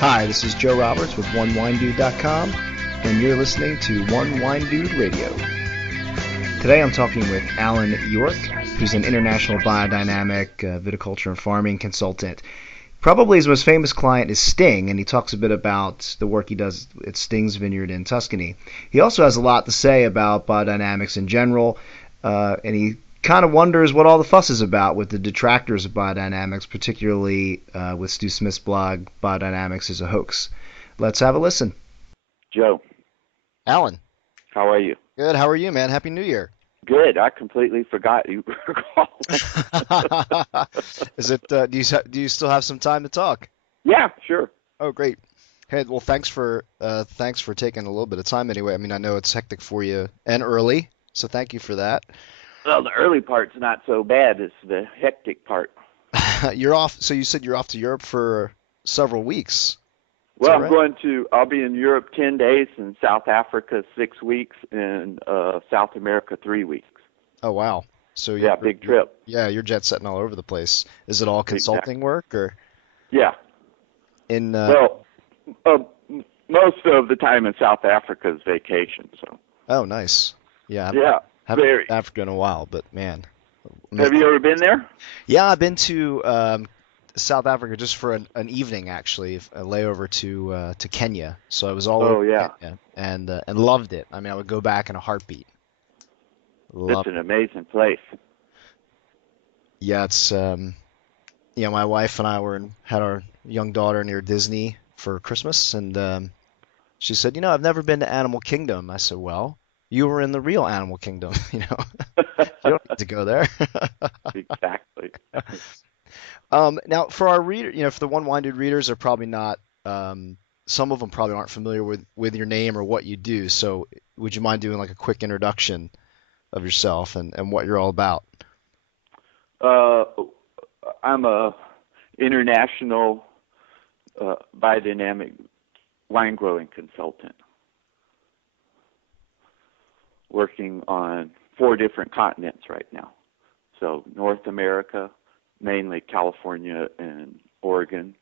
Hi, this is Joe Roberts with 1WDRadio.com, and you're listening to 1WDRadio. Today I'm talking with Alan York, who's an international biodynamic viticulture and farming consultant. Probably his most famous client is Sting, and he talks a bit about the work he does at Sting's vineyard in Tuscany. He also has a lot to say about biodynamics in general, and he kind of wonders what all the fuss is about with the detractors of biodynamics, particularly with Stu Smith's blog, Biodynamics is a Hoax. Let's have a listen. Joe. Alan. How are you? Good. How are you, man? Happy New Year. Good. I completely forgot you were calling. Is it? Do you still have some time to talk? Yeah, sure. Oh, great. Hey, well, thanks for taking a little bit of time anyway. I mean, I know it's hectic for you and early, so thank you for that. Well, the early part's not so bad. It's the hectic part. You're off. So you said you're off to Europe for several weeks. Well, right? I'll be in Europe 10 days, in South Africa 6 weeks, and South America 3 weeks. Oh, wow. So yeah, big trip. You're jet setting all over the place. Is it all consulting work or? Yeah. Well, most of the time in South Africa is vacation. So. Oh, nice. Yeah. Haven't been to Africa in a while, but man. Have you ever been there? Yeah, I've been to South Africa just for an evening, actually, a layover to Kenya. So I was all over Kenya and loved it. I mean, I would go back in a heartbeat. It's an amazing place. Yeah, it's my wife and I had our young daughter near Disney for Christmas, and she said, I've never been to Animal Kingdom. I said, well, you were in the real Animal Kingdom, You don't need to go there. Exactly. Now, for our reader, for the one-winded readers, are probably not. Some of them probably aren't familiar with your name or what you do. So, would you mind doing like a quick introduction of yourself and what you're all about? I'm a international biodynamic wine growing consultant, working on 4 different continents right now. So North America, mainly California and Oregon,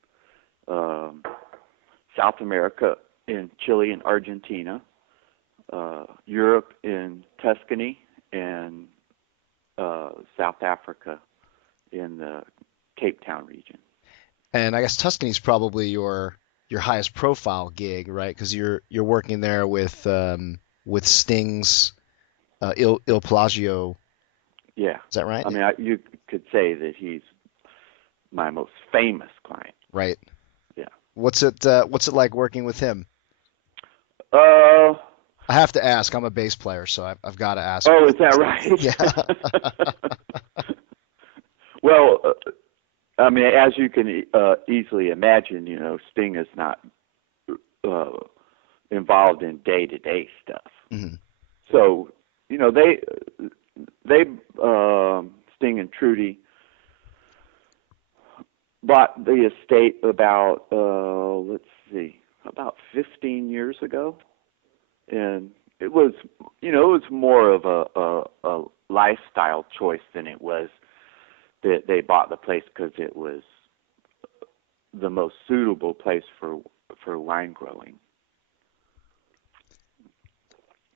South America in Chile and Argentina, Europe in Tuscany, and South Africa in the Cape Town region. And I guess Tuscany's probably your highest profile gig, right? Because you're working there with Sting's Il Pelagio. Yeah. Is that right? I mean, you could say that he's my most famous client. Right. Yeah. What's it like working with him? I have to ask. I'm a bass player, so I've got to ask. Oh, is that right? Yeah. Well, I mean, as you can easily imagine, Sting is not involved in day-to-day stuff. Mm-hmm. So, they Sting and Trudy bought the estate about 15 years ago, and it was more of a lifestyle choice than it was that they bought the place because it was the most suitable place for wine growing.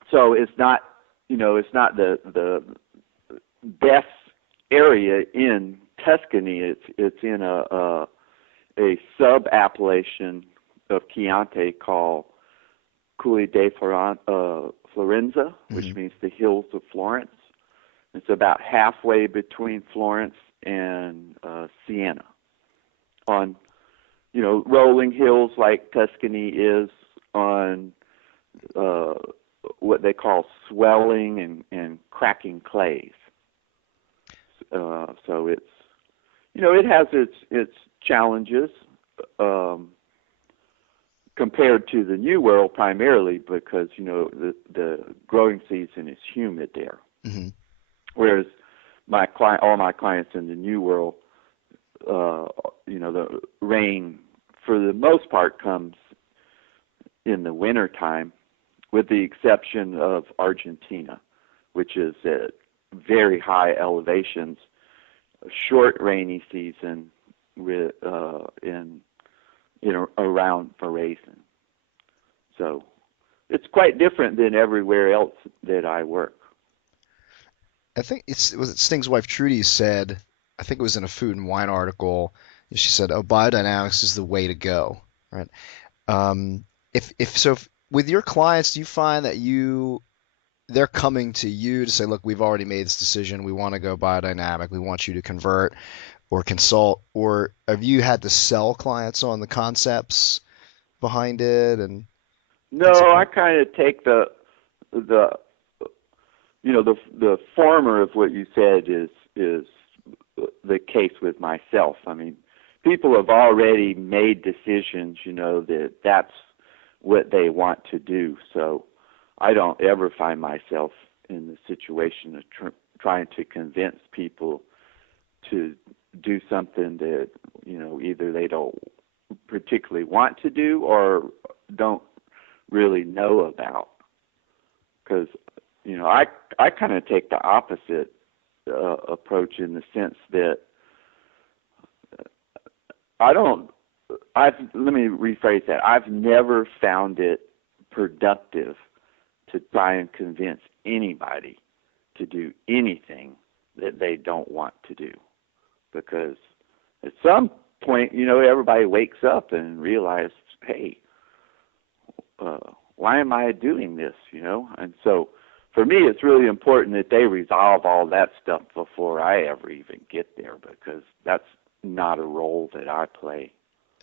So it's not the best area in Tuscany. It's in a sub-appellation of Chianti called Colli di Florenza, which Mm-hmm. means the hills of Florence. It's about halfway between Florence and Siena, on rolling hills like Tuscany is, on what they call swelling and cracking clays. So it's it has its challenges compared to the New World, primarily because the growing season is humid there. Mm-hmm. Whereas all my clients in the New World, the rain for the most part comes in the winter time, with the exception of Argentina, which is at very high elevations, a short rainy season in around Verizon. So it's quite different than everywhere else that I work. I think it was Sting's wife Trudy said, I think it was in a Food and Wine article, she said, "Oh, biodynamics is the way to go." Right? If with your clients, do you find that they're coming to you to say, "Look, we've already made this decision. We want to go biodynamic. We want you to convert or consult," or have you had to sell clients on the concepts behind it and things like No, I that? kind of take the the former of what you said is the case with myself. I mean, people have already made decisions, that that's what they want to do. So I don't ever find myself in the situation of trying to convince people to do something that, either they don't particularly want to do or don't really know about. Because, I kind of take the opposite approach in the sense that let me rephrase that. I've never found it productive to try and convince anybody to do anything that they don't want to do. Because at some point, everybody wakes up and realizes, hey, why am I doing this, And so for me, it's really important that they resolve all that stuff before I ever even get there, because that's not a role that I play.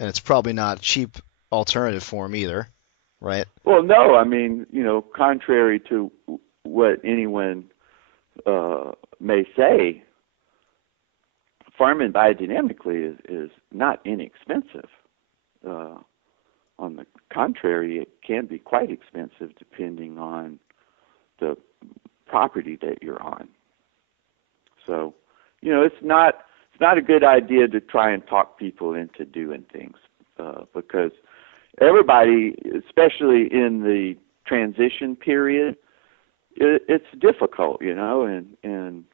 And it's probably not a cheap alternative for them either, right? Well, no, I mean, contrary to what anyone may say, farming biodynamically is not inexpensive. On the contrary, it can be quite expensive depending on the property that you're on. So, it's not a good idea to try and talk people into doing things because everybody, especially in the transition period, it's difficult, and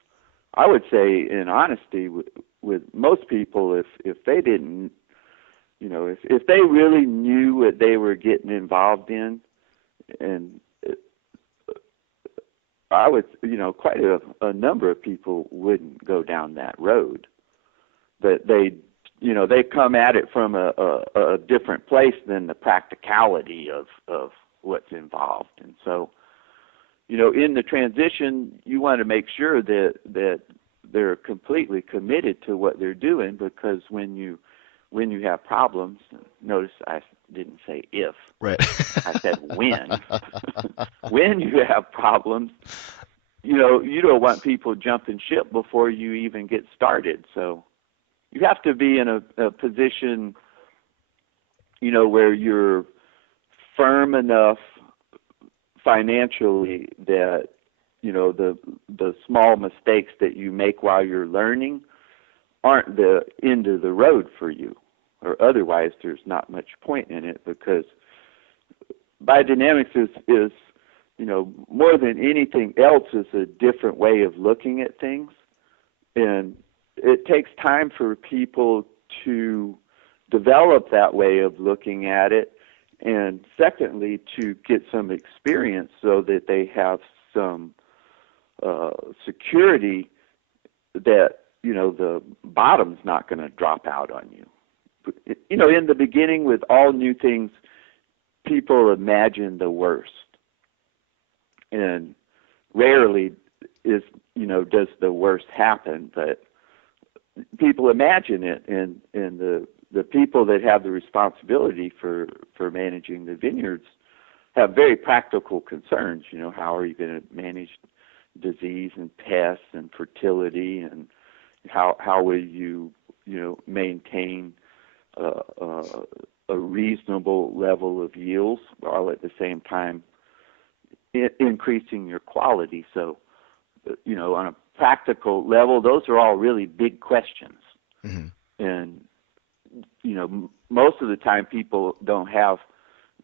I would say in honesty with most people, if they didn't, if they really knew what they were getting involved in, and I would, quite a number of people wouldn't go down that road. That they come at it from a different place than the practicality of what's involved. And so, in the transition, you want to make sure that they're completely committed to what they're doing, because when you have problems, notice I didn't say if, Right. I said when. When you have problems, you don't want people jumping ship before you even get started. So you have to be in a position, where you're firm enough financially that, the small mistakes that you make while you're learning aren't the end of the road for you, or otherwise there's not much point in it, because biodynamics is more than anything else is a different way of looking at things, and it takes time for people to develop that way of looking at it, and secondly, to get some experience so that they have some security that the bottom's not going to drop out on you. In the beginning, with all new things, people imagine the worst, and rarely does the worst happen, but people imagine it, and the people that have the responsibility for managing the vineyards have very practical concerns. How are you going to manage disease and pests and fertility, and how will you maintain a reasonable level of yields while at the same time increasing your quality. So, on a practical level, those are all really big questions. Mm-hmm. And, most of the time people don't have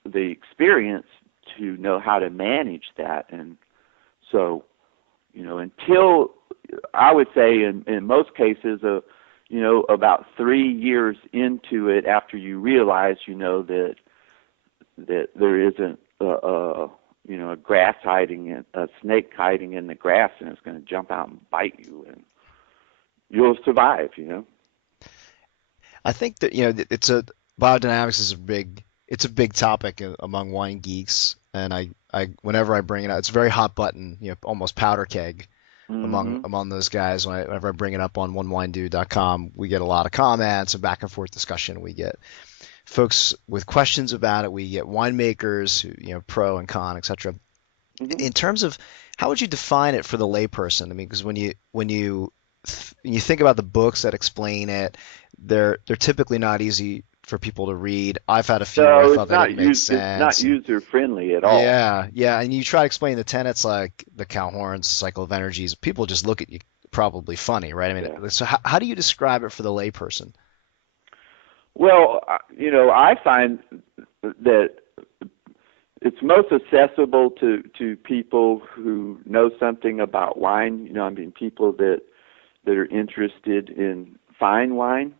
the experience to know how to manage that. And so, until, I would say in most cases, about 3 years into it, after you realize, that there isn't a grass a snake hiding in the grass, and it's going to jump out and bite you, and you'll survive. I think that biodynamics is a big topic among wine geeks, and I whenever I bring it up, it's a very hot button, almost powder keg among those guys. Whenever I bring it up on 1WDRadio.com, we get a lot of comments, a back and forth discussion. We get folks with questions about it. We get winemakers who, pro and con, etc. In terms of how would you define it for the layperson? I mean, because when you think about the books that explain it, they're typically not easy for people to read. I've had a few where I thought that didn't make sense. It's not user friendly at all. Yeah, and you try to explain the tenets like the Calhorn's cycle of energies. People just look at you probably funny, right? I mean, so how do you describe it for the layperson? Well, I find that it's most accessible to people who know something about wine. People that are interested in fine wine.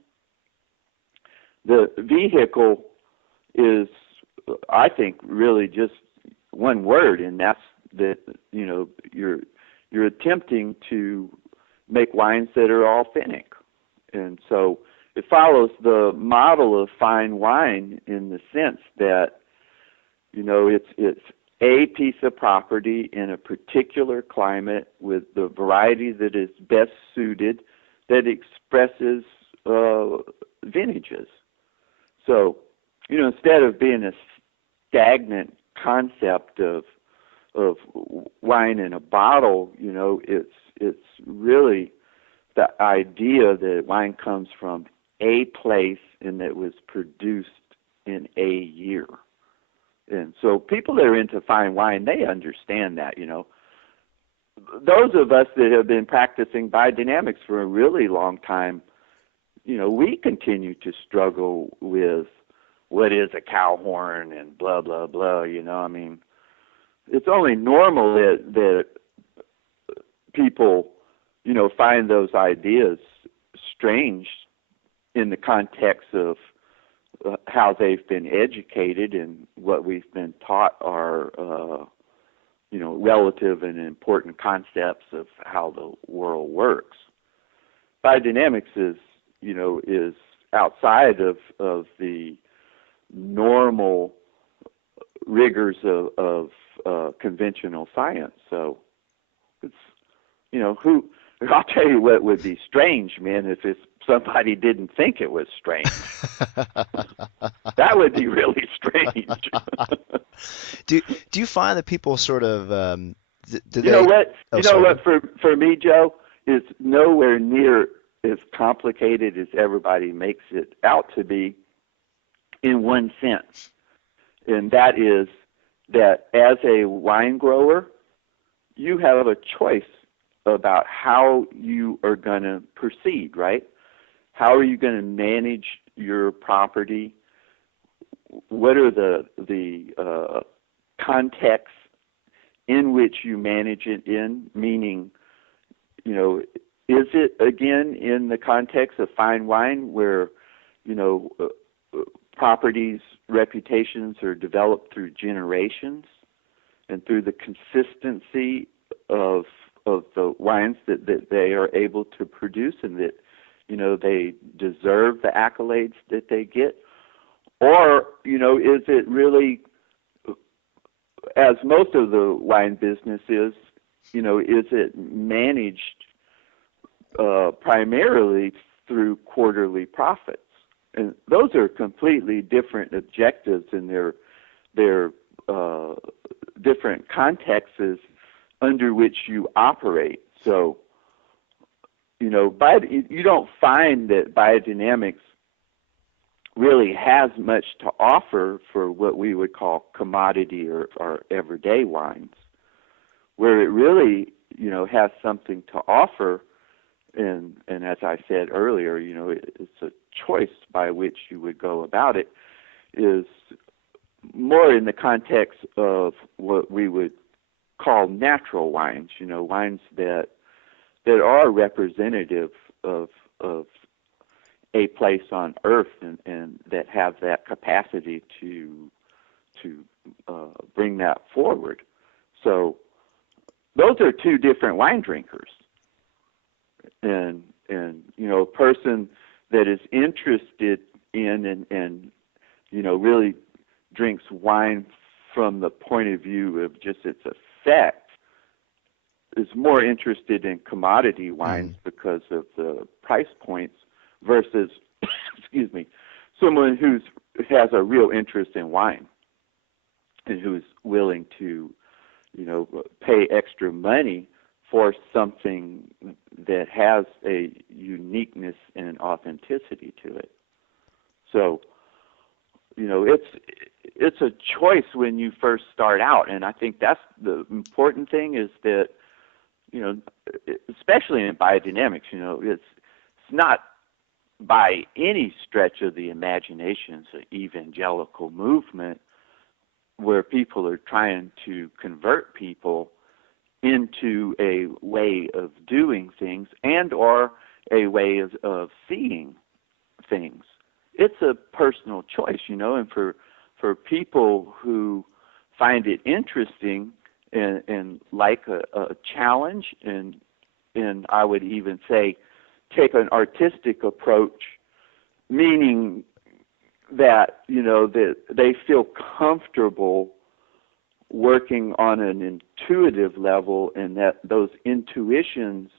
The vehicle is, I think, really just one word, and that's that. You're attempting to make wines that are authentic, and so it follows the model of fine wine in the sense that, it's a piece of property in a particular climate with the variety that is best suited, that expresses vintages. So, instead of being a stagnant concept of wine in a bottle, it's really the idea that wine comes from a place and that was produced in a year. And so people that are into fine wine, they understand that, Those of us that have been practicing biodynamics for a really long time, we continue to struggle with what is a Calhorn and blah, blah, blah, It's only normal that people, find those ideas strange in the context of how they've been educated and what we've been taught are, relative and important concepts of how the world works. Biodynamics is outside of the normal rigors of conventional science. So it's, I'll tell you what would be strange, man, if somebody didn't think it was strange. That would be really strange. Do you find that people sort of what for me, Joe, is nowhere near as complicated as everybody makes it out to be in one sense. And that is that as a wine grower, you have a choice about how you are going to proceed, right? How are you going to manage your property? What are the contexts in which you manage it in? Meaning, is it again in the context of fine wine where, properties, reputations are developed through generations and through the consistency of the wines that they are able to produce, and that they deserve the accolades that they get? Or is it really, as most of the wine business is it managed primarily through quarterly profits? And those are completely different objectives, and they're different contexts under which you operate. So, you don't find that biodynamics really has much to offer for what we would call commodity or everyday wines. Where it really, has something to offer, and as I said earlier, it's a choice by which you would go about it, is more in the context of what we would call natural wines, wines that are representative of a place on Earth and that have that capacity to bring that forward. So those are two different wine drinkers. And a person that is interested in and really drinks wine from the point of view of just its effect is more interested in commodity wines because of the price points versus, excuse me, someone who has a real interest in wine and who's willing to, pay extra money for something that has a uniqueness and authenticity to it. So, it's a choice when you first start out, and I think that's the important thing is that, especially in biodynamics, it's not by any stretch of the imagination an evangelical movement where people are trying to convert people into a way of doing things and or a way of seeing things. It's a personal choice, and for people who find it interesting and like a challenge and I would even say take an artistic approach, meaning that, that they feel comfortable working on an intuitive level and that those intuitions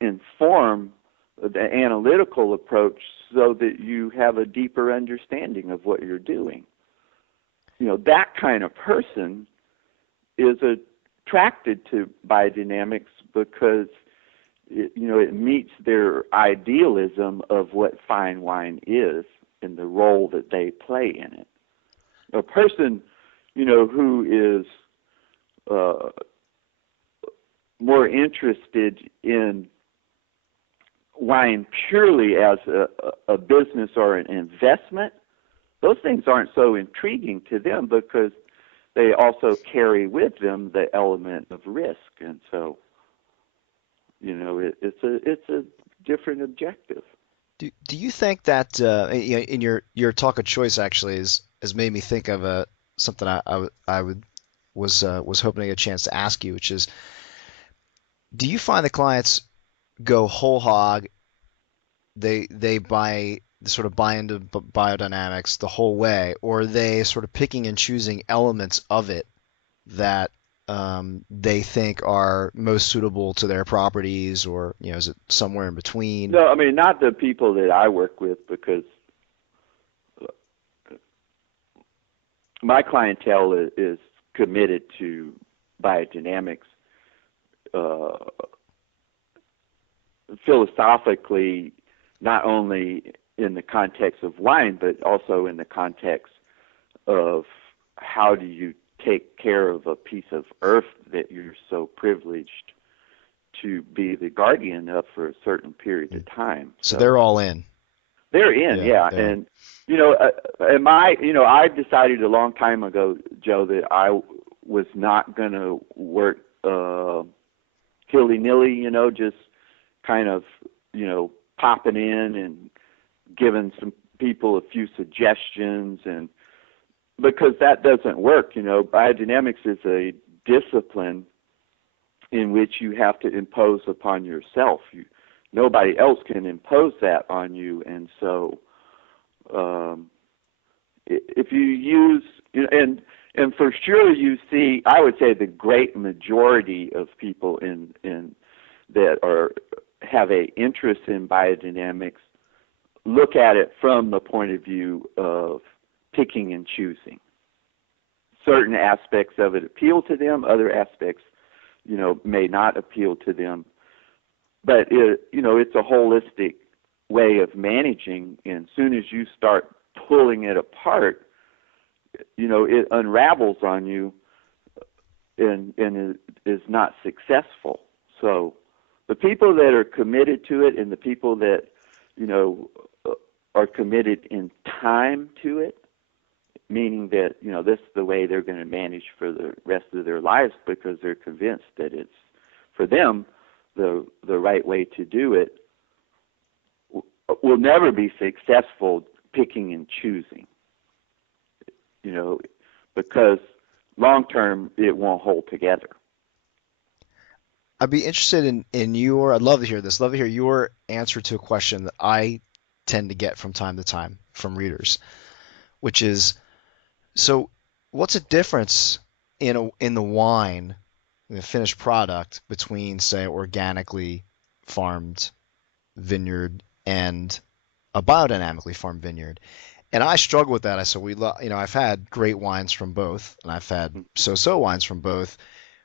inform the analytical approach so that you have a deeper understanding of what you're doing. That kind of person is attracted to biodynamics because it meets their idealism of what fine wine is and the role that they play in it. A person, who is more interested in wine purely as a business or an investment, those things aren't so intriguing to them because they also carry with them the element of risk, and so it's a different objective. Do you think that in your talk of choice actually has made me think of something I was hoping to get a chance to ask you, which is, do you find the clients go whole hog? They sort of buy into biodynamics the whole way, or are they sort of picking and choosing elements of it that they think are most suitable to their properties, or is it somewhere in between? No, I mean, not the people that I work with, because my clientele is committed to biodynamics philosophically, not only in the context of wine, but also in the context of how do you take care of a piece of earth that you're so privileged to be the guardian of for a certain period of time. So they're all in. They're in, yeah. And I decided a long time ago, Joe, that I was not going to work hilly-nilly, just kind of, popping in and giving some people a few suggestions, and because that doesn't work. Biodynamics is a discipline in which you have to impose upon yourself. Nobody else can impose that on you, and so if you use, and for sure you see, I would say the great majority of people in that have a interest in biodynamics look at it from the point of view of picking and choosing. Certain aspects of it appeal to them, other aspects, may not appeal to them. But it's a holistic way of managing, and as soon as you start pulling it apart, it unravels on you and it is not successful. So the people that are committed to it and the people that, are committed in time to it, meaning that, this is the way they're going to manage for the rest of their lives because they're convinced that it's, for them, the right way to do it, will never be successful picking and choosing, because long term it won't hold together. I'd be interested in I'd love to hear this, love to hear your answer to a question that I tend to get from time to time from readers, which is, so what's the difference in the wine, in the finished product, between, say, organically farmed vineyard and a biodynamically farmed vineyard? And I struggle with that. I said, I've had great wines from both, and I've had so-so wines from both.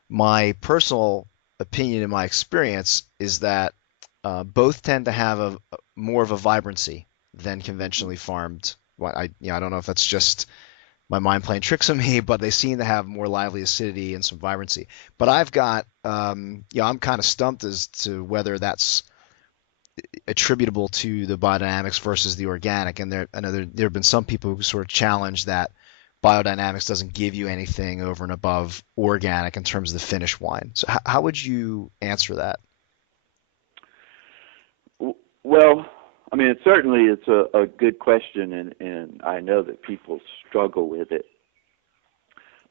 My personal opinion and my experience is that both tend to have more of a vibrancy than conventionally farmed. I don't know if that's just my mind playing tricks on me, but they seem to have more lively acidity and some vibrancy. But I've got, I'm kind of stumped as to whether that's attributable to the biodynamics versus the organic. And I know there have been some people who sort of challenge that biodynamics doesn't give you anything over and above organic in terms of the finished wine. So how would you answer that? Well, I mean, it's a good question, and I know that people struggle with it.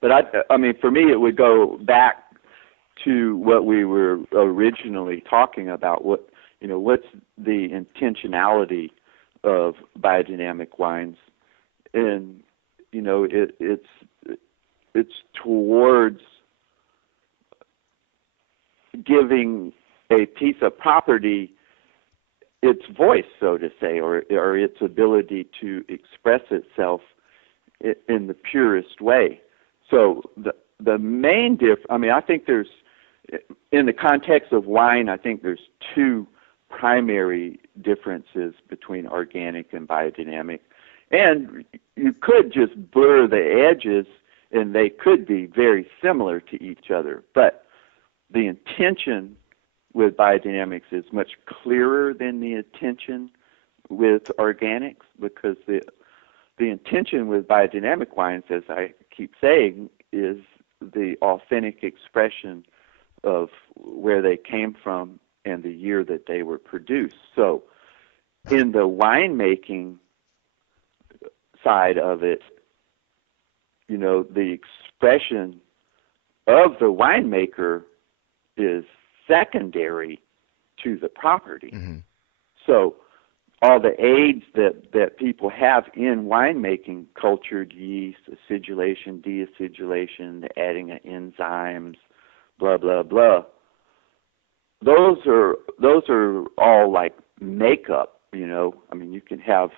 But I mean, for me, it would go back to what we were originally talking about. What's the intentionality of biodynamic wines? And it's towards giving a piece of property its voice, so to say, or its ability to express itself in the purest way. So the main I think there's, in the context of wine, I think there's two primary differences between organic and biodynamic. And you could just blur the edges, and they could be very similar to each other. But the intention with biodynamics is much clearer than the intention with organics, because the intention with biodynamic wines, as I keep saying, is the authentic expression of where they came from and the year that they were produced. So in the winemaking side of it, the expression of the winemaker is secondary to the property. Mm-hmm. So all the aids that people have in winemaking, cultured yeast, acidulation, deacidulation, the adding of enzymes, blah, blah, blah, those are all like makeup, I mean, you can have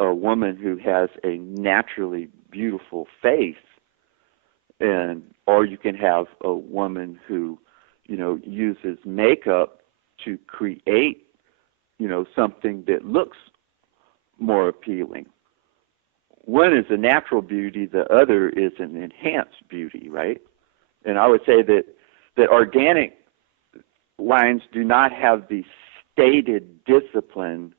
a woman who has a naturally beautiful face, or you can have a woman who, uses makeup to create, something that looks more appealing. One is a natural beauty, the other is an enhanced beauty, right? And I would say that organic wines do not have the stated discipline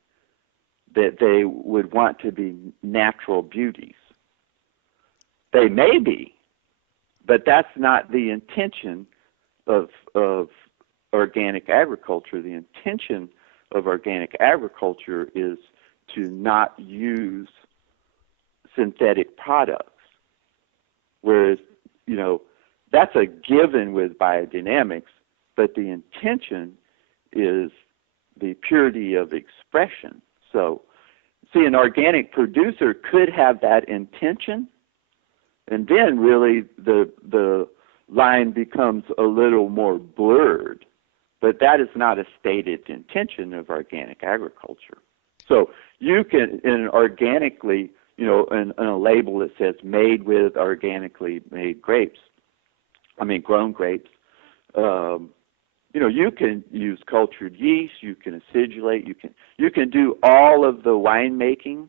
that they would want to be natural beauties. They may be, but that's not the intention of organic agriculture. The intention of organic agriculture is to not use synthetic products, whereas, that's a given with biodynamics, but the intention is the purity of expression. So, see, an organic producer could have that intention, and then really the line becomes a little more blurred. But that is not a stated intention of organic agriculture. So you can, organically, in a label that says made with organically made grapes, grown grapes, you can use cultured yeast, you can acidulate, you can do all of the winemaking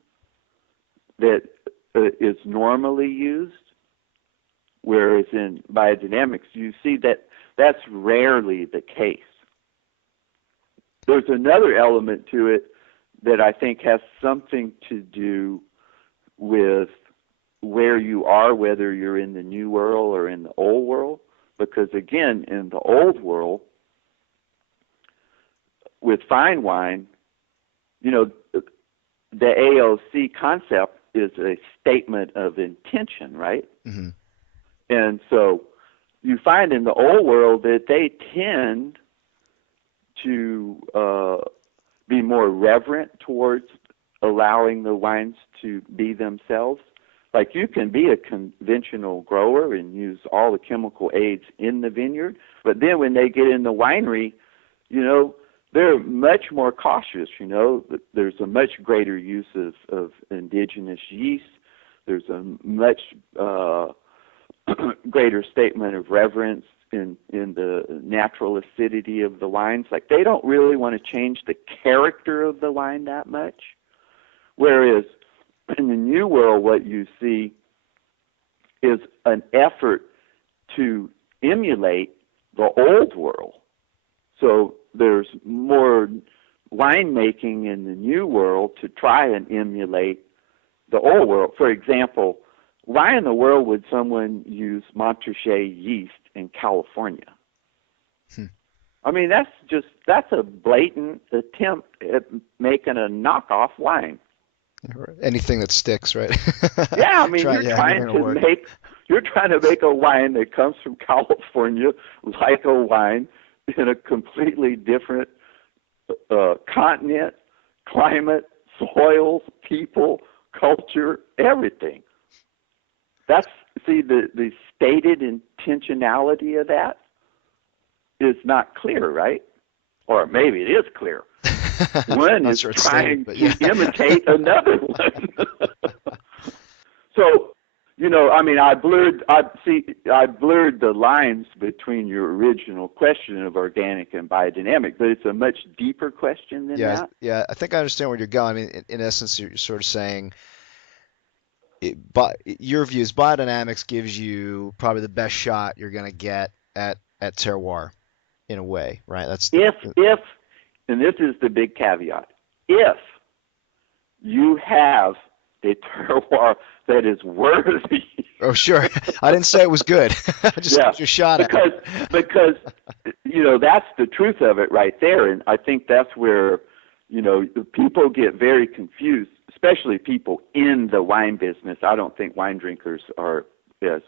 that is normally used, whereas in biodynamics you see that that's rarely the case. There's another element to it that I think has something to do with where you are, whether you're in the new world or in the old world, because again, in the old world, with fine wine, you know, the AOC concept is a statement of intention, right? Mm-hmm. And so you find in the old world that they tend to be more reverent towards allowing the wines to be themselves. Like you can be a conventional grower and use all the chemical aids in the vineyard, but then when they get in the winery, you know, they're much more cautious. You know, there's a much greater use of indigenous yeast. There's a much greater statement of reverence in the natural acidity of the wines. Like they don't really want to change the character of the wine that much. Whereas in the New World, what you see is an effort to emulate the Old World. So there's more winemaking in the New World to try and emulate the Old World. For example, why in the world would someone use Montrachet yeast in California? I mean, that's a blatant attempt at making a knockoff wine. Anything that sticks, right? Yeah, I mean, you're trying to make a wine that comes from California like a wine in a completely different continent, climate, soils, people, culture, everything. The stated intentionality of that is not clear, right? Or maybe it is clear. One is trying to imitate another one. So, you know, I mean, I blurred the lines between your original question of organic and biodynamic, but it's a much deeper question than that. Yeah, I think I understand where you're going. I mean, in essence, you're sort of saying, your view is biodynamics gives you probably the best shot you're going to get at terroir, in a way, right? If, and this is the big caveat, if you have a terroir that is worthy. Oh, sure. I didn't say it was good. Just gives you a shot at it. Because, you know, that's the truth of it right there. And I think that's where, you know, people get very confused, especially people in the wine business. I don't think wine drinkers are as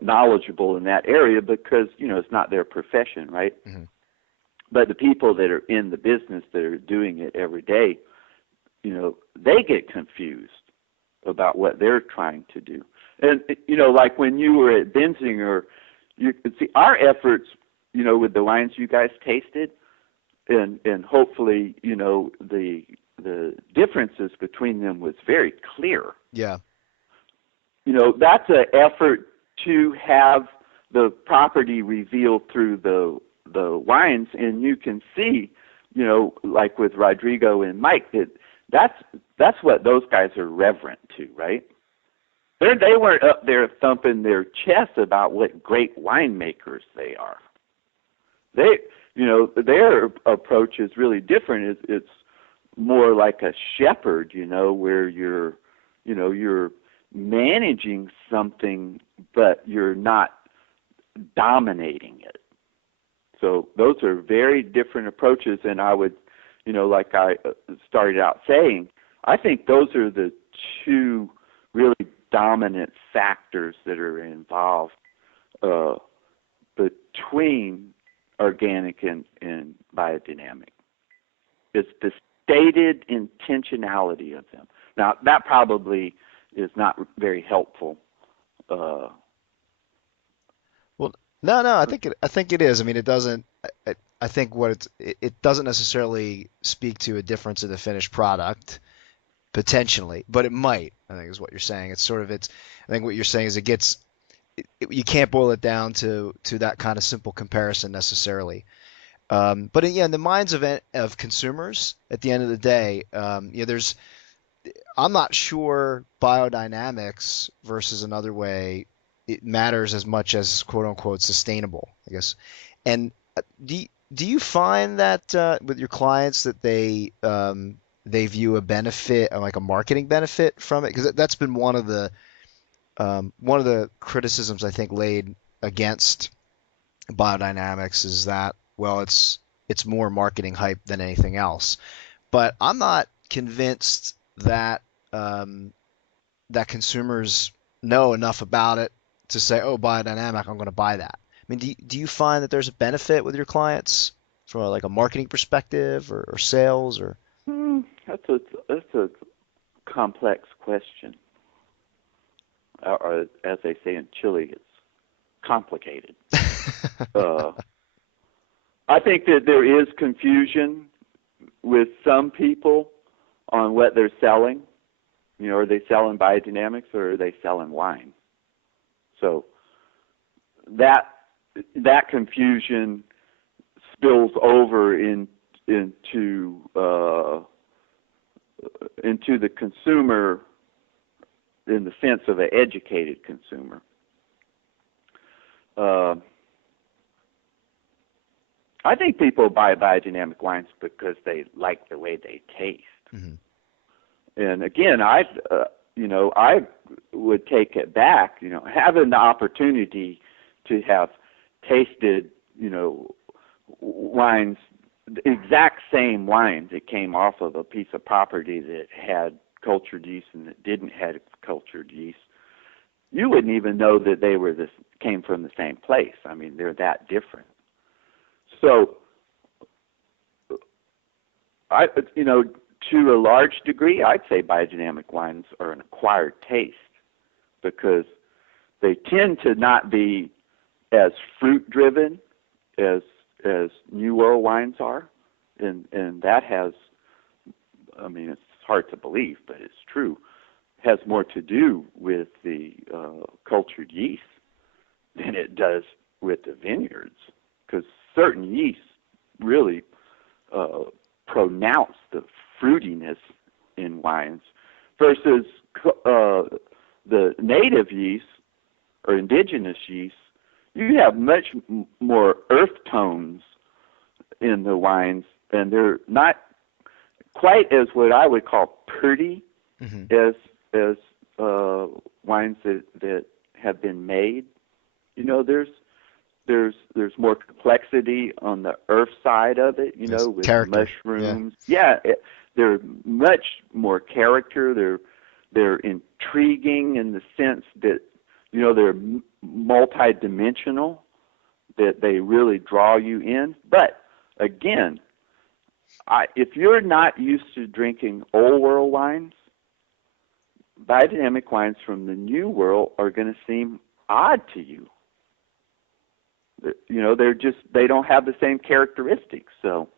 knowledgeable in that area because, you know, it's not their profession, right? Mm-hmm. But the people that are in the business that are doing it every day, you know, they get confused about what they're trying to do. And, you know, like when you were at Benzinger, you could see our efforts, you know, with the wines you guys tasted, and hopefully, you know, the differences between them was very clear. Yeah. You know, that's an effort to have the property revealed through the wines, and you can see, you know, like with Rodrigo and Mike, that's what those guys are reverent to, right? They weren't up there thumping their chest about what great winemakers they are. They, you know, their approach is really different. It's more like a shepherd, you know, where you're managing something, but you're not dominating it. So those are very different approaches, and I would, you know, like I started out saying, I think those are the two really dominant factors that are involved between organic and biodynamic. It's the stated intentionality of them. Now, that probably is not very helpful. Well, no, I think it is. I mean, it doesn't. I think it doesn't necessarily speak to a difference in the finished product, potentially, but it might. I think is what you're saying. I think what you're saying is you can't boil it down to that kind of simple comparison necessarily. But in the minds of consumers, at the end of the day, I'm not sure biodynamics versus another way it matters as much as quote unquote sustainable, I guess. And do you find that with your clients that they view a benefit, like a marketing benefit from it? Because that's been one of the criticisms I think laid against biodynamics is that, well, it's more marketing hype than anything else. but I'm not convinced that that consumers know enough about it to say, oh, biodynamic, I'm going to buy that. I mean, do you find that there's a benefit with your clients from like a marketing perspective or sales or? That's a complex question. Or as they say in Chile, it's complicated. I think that there is confusion with some people on what they're selling. You know, are they selling biodynamics or are they selling wine? So that confusion spills over into the consumer in the sense of an educated consumer. I think people buy biodynamic wines because they like the way they taste. Mm-hmm. And again, I would take it back. You know, having the opportunity to have tasted, wines, the exact same wines that came off of a piece of property that had cultured yeast and that didn't have cultured yeast, you wouldn't even know that they came from the same place. I mean, they're that different. So, to a large degree, I'd say biodynamic wines are an acquired taste because they tend to not be as fruit-driven as New World wines are, and that has, I mean, it's hard to believe, but it's true, has more to do with the cultured yeast than it does with the vineyards, because certain yeasts really pronounce the fruitiness in wines versus the native yeast or indigenous yeast. You have much more earth tones in the wines, and they're not quite as what I would call pretty as wines that have been made. You know, there's more complexity on the earth side of it, with character. Mushrooms. Yeah, they're much more character. They're intriguing in the sense that, they're multi-dimensional, that they really draw you in. But again, if you're not used to drinking old world wines, biodynamic wines from the new world are going to seem odd to you. They don't have the same characteristics. So,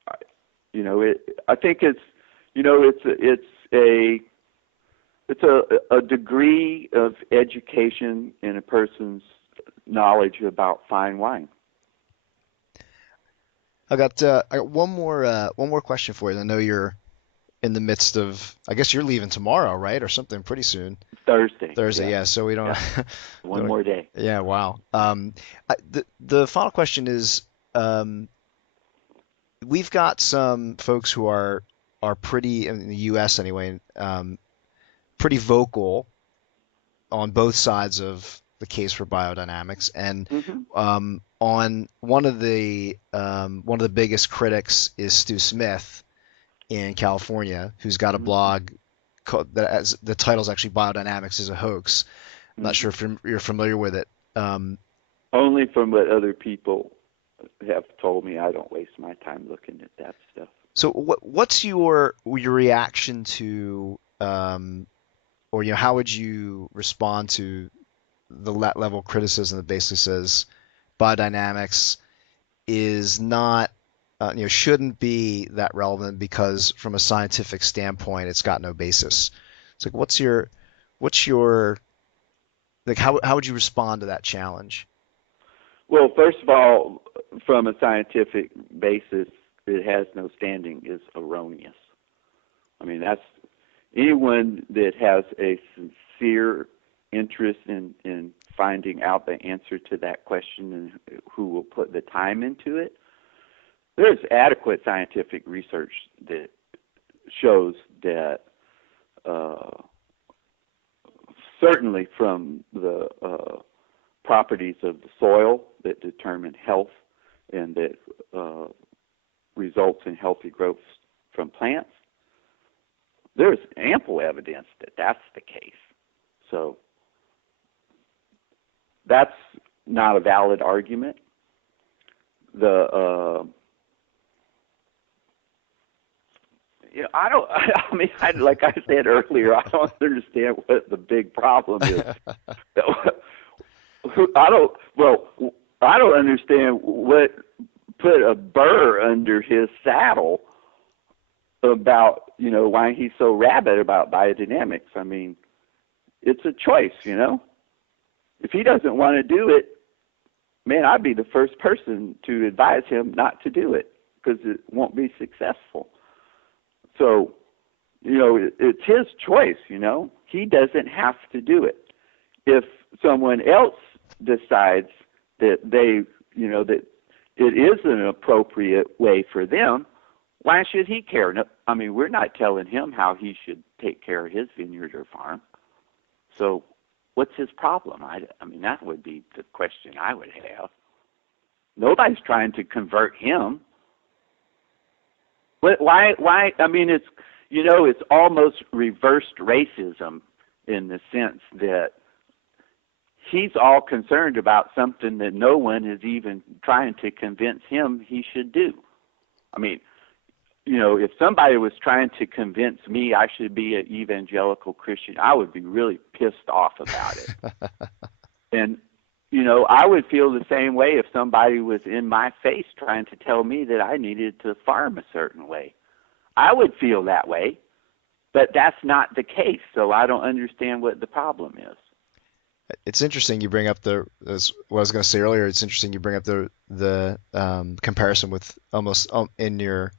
I think it's a degree of education in a person's knowledge about fine wine. I got one more question for you. I know you're in the midst of, I guess you're leaving tomorrow, right, or something pretty soon. Thursday. Yeah. So we don't. Yeah. One more day. Yeah. Wow. The final question is, we've got some folks who are pretty, in the U.S. anyway, pretty vocal on both sides of the case for biodynamics, and on one of the biggest critics is Stu Smith in California, who's got a blog called, the title is actually "Biodynamics is a Hoax." I'm not sure if you're familiar with it. Only from what other people have told me. I don't waste my time looking at that stuff. So what's your reaction to, or how would you respond to the level criticism that basically says biodynamics is not, shouldn't be that relevant because from a scientific standpoint, it's got no basis. It's like, what's your, like, how would you respond to that challenge? Well, first of all, from a scientific basis, it has no standing is erroneous. I mean, that's anyone that has a sincere interest in finding out the answer to that question and who will put the time into it. There's adequate scientific research that shows that certainly from the properties of the soil that determine health, and that results in healthy growth from plants, there's ample evidence that that's the case. So that's not a valid argument. Like I said earlier, I don't understand what the big problem is. I don't understand what put a burr under his saddle about, why he's so rabid about biodynamics. I mean, it's a choice, If he doesn't want to do it, man, I'd be the first person to advise him not to do it because it won't be successful. So, it's his choice, He doesn't have to do it. If someone else decides that that it is an appropriate way for them, why should he care? No, I mean, we're not telling him how he should take care of his vineyard or farm. So what's his problem? I mean, that would be the question I would have. Nobody's trying to convert him. Why? I mean, it's almost reversed racism in the sense that he's all concerned about something that no one is even trying to convince him he should do. I mean, if somebody was trying to convince me I should be an evangelical Christian, I would be really pissed off about it. And, I would feel the same way if somebody was in my face trying to tell me that I needed to farm a certain way. I would feel that way, but that's not the case, so I don't understand what the problem is. It's interesting you bring up as what I was going to say earlier. It's interesting you bring up the comparison with almost in your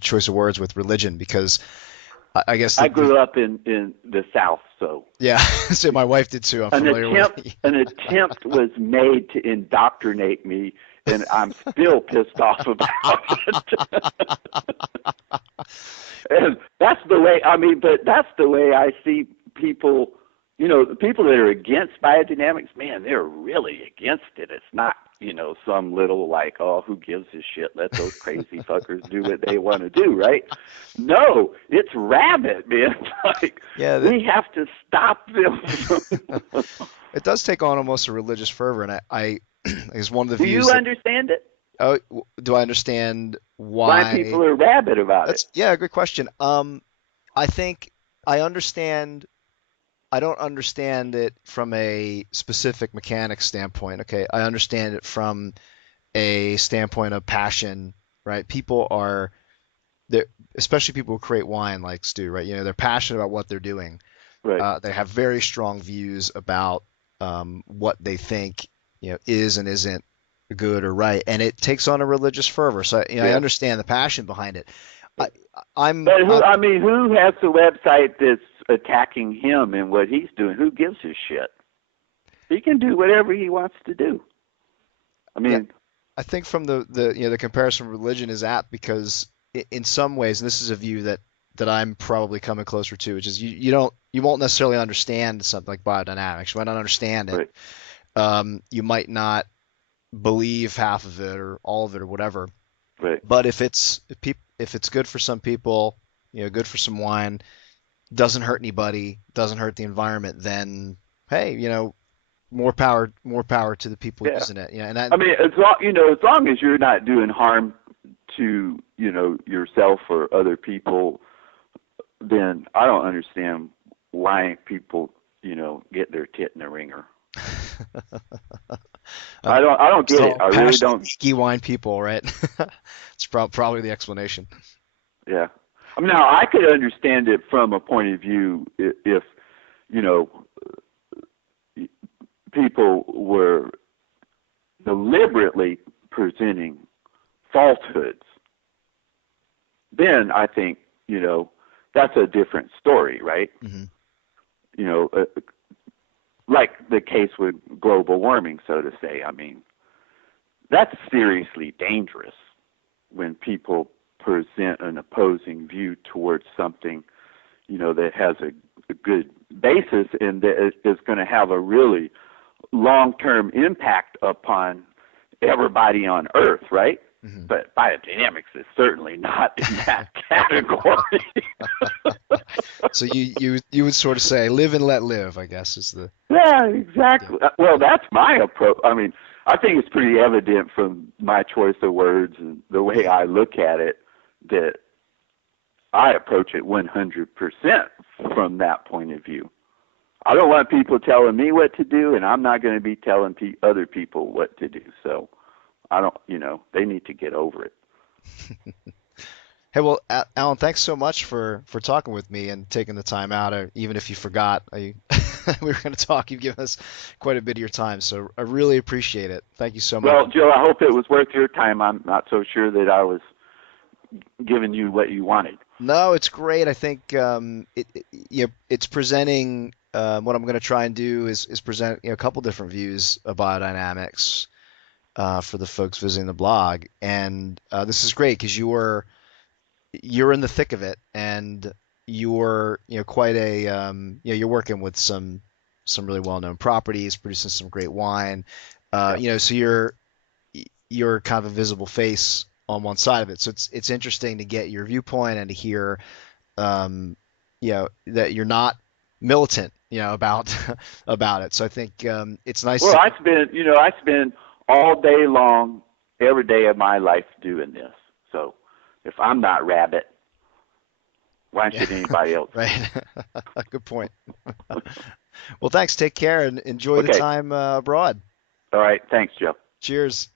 choice of words with religion, because I guess I grew up in the South, so yeah. So my wife did too. I'm familiar with an attempt was made to indoctrinate me, and I'm still pissed off about it. And that's the way. But that's the way I see people. The people that are against biodynamics, man, they're really against it. It's not, some little who gives a shit? Let those crazy fuckers do what they want to do, right? No, it's rabid, man. We have to stop them. It does take on almost a religious fervor, and I is one of the views. Do you understand it? Oh, do I understand why people are rabid about it? Yeah, good question. I think I understand. I don't understand it from a specific mechanics standpoint. Okay, I understand it from a standpoint of passion, right? People are, especially people who create wine like Stu, right? They're passionate about what they're doing. Right. They have very strong views about what they think, is and isn't good or right, and it takes on a religious fervor. So I understand the passion behind it. Who has the website that's attacking him and what he's doing? Who gives a shit? He can do whatever he wants to do. I mean, I think from the comparison of religion is apt because in some ways, and this is a view that I'm probably coming closer to, which is you won't necessarily understand something like biodynamics. You might not understand it. Right. You might not believe half of it or all of it or whatever. Right. But if it's good for some people, good for some wine, doesn't hurt anybody, doesn't hurt the environment, then hey, more power to the people using it. And as long as you're not doing harm to yourself or other people, then I don't understand why people get their tit in the ringer. I don't get it. I really don't. Ski wine people, right? It's probably the explanation. Yeah. Now I could understand it from a point of view if people were deliberately presenting falsehoods. Then I think that's a different story, right? Mm-hmm. Like the case with global warming, so to say. I mean, that's seriously dangerous when people present an opposing view towards something, that has a good basis and that is going to have a really long-term impact upon everybody on Earth, right? But biodynamics is certainly not in that category. So you would sort of say live and let live, I guess is the. Yeah, exactly. Well, that's my approach. I mean, I think it's pretty evident from my choice of words and the way I look at it that I approach it 100% from that point of view. I don't want people telling me what to do, and I'm not going to be telling other people what to do. So I don't, they need to get over it. Hey, well, Alan, thanks so much for talking with me and taking the time out. Even if you forgot, we were going to talk. You've given us quite a bit of your time, so I really appreciate it. Thank you so much. Well, Joe, I hope it was worth your time. I'm not so sure that I was giving you what you wanted. No, it's great. I think it's presenting. What I'm going to try and do is present a couple different views of biodynamics for the folks visiting the blog, and this is great because you're in the thick of it, and you're quite a you're working with some really well-known properties, producing some great wine. So you're kind of a visible face on one side of it. So it's interesting to get your viewpoint and to hear that you're not militant about about it. So I think it's nice. Well, I spend all day long, every day of my life doing this. So if I'm not rabbit, why should anybody else? Right. Good point. Well, thanks. Take care and enjoy the time abroad. All right. Thanks, Joe. Cheers.